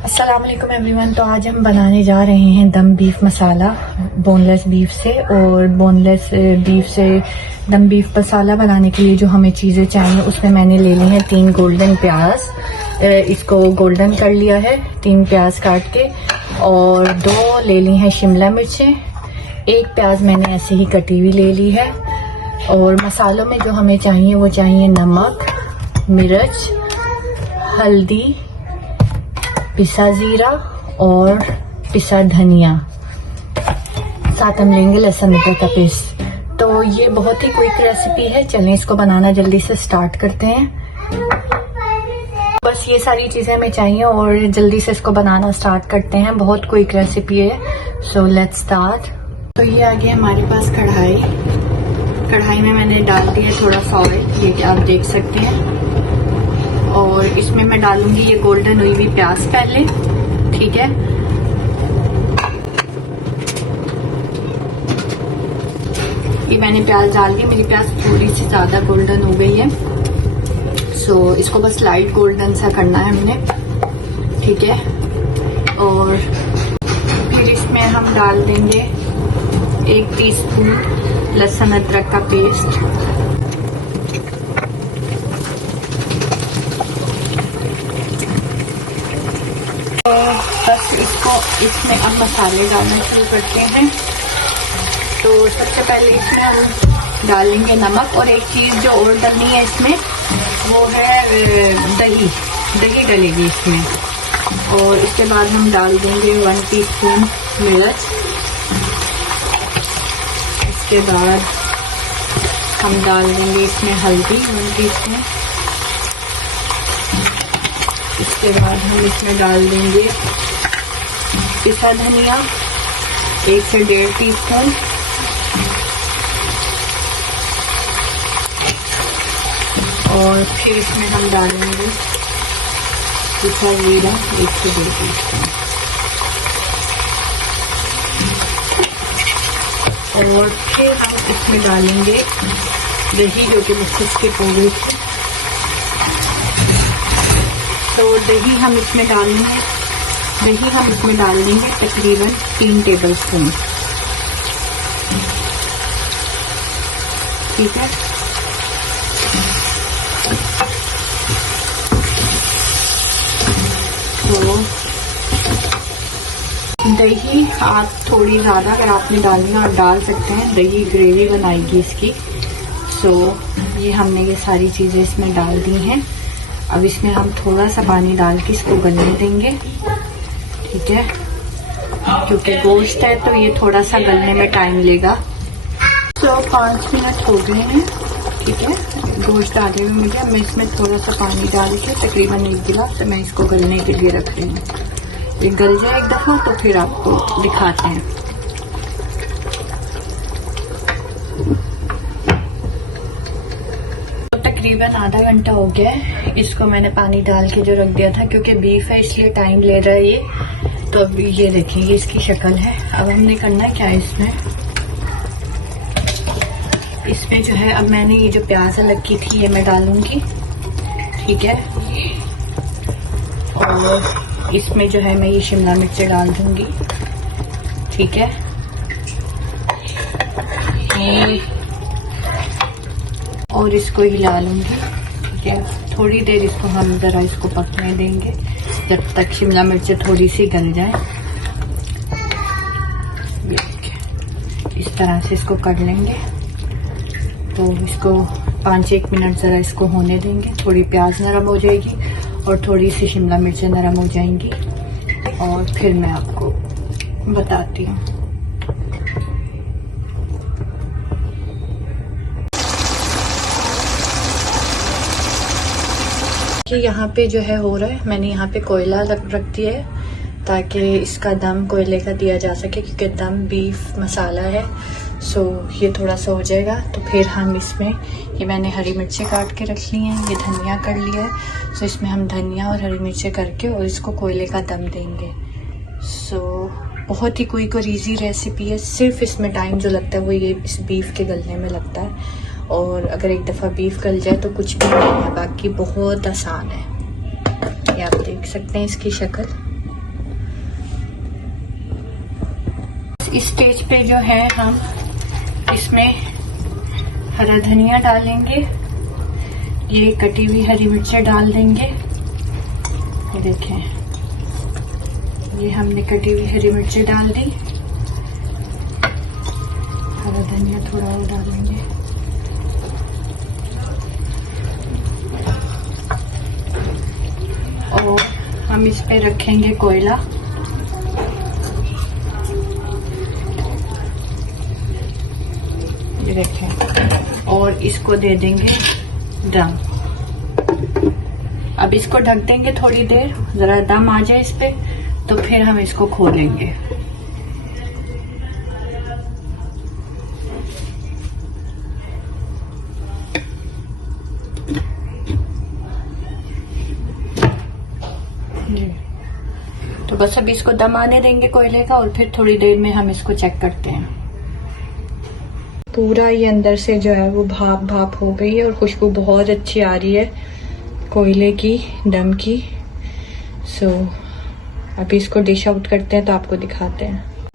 अस्सलाम वालेकुम एवरीवन। तो आज हम बनाने जा रहे हैं दम बीफ मसाला बोनलेस बीफ से। और बोनलेस बीफ से दम बीफ मसाला बनाने के लिए जो हमें चीज़ें चाहिए उसमें मैंने ले ली हैं 3 गोल्डन प्याज, इसको गोल्डन कर लिया है 3 प्याज काट के, और 2 ले ली हैं शिमला मिर्चें, 1 प्याज मैंने ऐसे ही कटी हुई ले ली है। और मसालों में जो हमें चाहिए वो चाहिए नमक, मिर्च, हल्दी, पिसा जीरा और पिसा धनिया, साथ हम लेंगे लहसुन अदरक का पेस्ट। तो ये बहुत ही क्विक रेसिपी है, चलें इसको बनाना जल्दी से स्टार्ट करते हैं। बस ये सारी चीजें हमें चाहिए और जल्दी से इसको बनाना स्टार्ट करते हैं। बहुत क्विक रेसिपी है, सो लेट्स स्टार्ट। तो ये आ गया हमारे पास कढ़ाई में मैंने डाल दिया थोड़ा सा ऑयल, ये आप देख सकते हैं। और इसमें मैं डालूंगी ये गोल्डन हुई हुई प्याज पहले, ठीक है। ये मैंने प्याज डाल दी, मेरी प्याज थोड़ी सी ज्यादा गोल्डन हो गई है, सो इसको बस लाइट गोल्डन सा करना है हमने, ठीक है। और फिर इसमें हम डाल देंगे 1 टीस्पून लहसुन अदरक का पेस्ट, बस इसमें अब मसाले डालना शुरू करते हैं। तो सबसे पहले इसमें हम डालेंगे नमक, और एक चीज जो और डलनी है इसमें वो है दही डलेगी इसमें। और इसके बाद हम डाल देंगे 1 टीस्पून मिर्च। इसके बाद हम डाल देंगे इसमें हल्दी 1 टीस्पून। इसके बाद हम इसमें डाल देंगे पिसा धनिया 1 से 1.5 टीस्पून। और फिर इसमें हम डालेंगे पिसा जीरा 1 से 2 टीस्पून। और फिर हम इसमें डालेंगे दही, जो कि मुझसे स्किप हो गई थी। तो दही हम इसमें डाल देंगे तकरीबन 3 टेबलस्पून, ठीक है। तो दही आप थोड़ी ज्यादा अगर आपने डालनी है आप डाल सकते हैं, दही ग्रेवी बनाएगी इसकी। सो ये हमने ये सारी चीजें इसमें डाल दी हैं। अब इसमें हम थोड़ा सा पानी डाल के इसको गलने देंगे, ठीक है, क्योंकि गोश्त है तो ये थोड़ा सा गलने में टाइम लेगा। तो 5 मिनट हो गए हैं, ठीक है, गोश्त आगे में मिल गया। मैं इसमें थोड़ा सा पानी डाल के तकरीबन 1 गिलास तो मैं इसको गलने के लिए रख रही हूँ। ये गल जाए एक दफा तो फिर आपको दिखाते हैं। तकरीबन आधा घंटा हो गया है, इसको मैंने पानी डाल के जो रख दिया था, क्योंकि बीफ है इसलिए टाइम ले रहा है ये। तो अब ये देखिए इसकी शक्ल है। अब हमने करना क्या है इसमें जो है, अब मैंने ये जो प्याज अलग की थी ये मैं डालूंगी, ठीक है। और इसमें जो है मैं ये शिमला मिर्च डाल दूंगी, ठीक है। और इसको हिला लूंगी, ठीक है। थोड़ी देर इसको हम जरा इसको पकने देंगे जब तक शिमला मिर्च थोड़ी सी गल जाए। इस तरह से इसको कर लेंगे। तो इसको 5-1 मिनट जरा इसको होने देंगे, थोड़ी प्याज नरम हो जाएगी और थोड़ी सी शिमला मिर्च नरम हो जाएंगी, और फिर मैं आपको बताती हूँ। कि यहाँ पे जो है हो रहा है, मैंने यहाँ पे कोयला रख दिया है ताकि इसका दम कोयले का दिया जा सके, क्योंकि दम बीफ मसाला है। सो ये थोड़ा सा हो जाएगा तो फिर हम इसमें, ये मैंने हरी मिर्चें काट के रख ली हैं, ये धनिया कर लिया है। सो इसमें हम धनिया और हरी मिर्चें करके और इसको कोयले का दम देंगे। सो बहुत ही क्विक और इजी रेसिपी है, सिर्फ इसमें टाइम जो लगता है वो ये इस बीफ के गलने में लगता है। और अगर एक दफ़ा बीफ गल जाए तो कुछ भी नहीं है, बाकी बहुत आसान है। ये आप देख सकते हैं इसकी शक्ल। इस स्टेज पे जो है हम इसमें हरा धनिया डालेंगे, ये कटी हुई हरी मिर्चें डाल देंगे। ये देखें, ये हमने कटी हुई हरी मिर्चें डाल दी, हरा धनिया थोड़ा और डालेंगे। और हम इस पे रखेंगे कोयला। ये देखें, और इसको दे देंगे दम। अब इसको ढक देंगे थोड़ी देर, जरा दम आ जाए इस पे, तो फिर हम इसको खोलेंगे। तो बस अब इसको दम आने देंगे कोयले का, और फिर थोड़ी देर में हम इसको चेक करते हैं। पूरा ये अंदर से जो है वो भाप भाप हो गई है और खुशबू बहुत अच्छी आ रही है कोयले की, दम की। सो अभी इसको डिश आउट करते हैं तो आपको दिखाते हैं।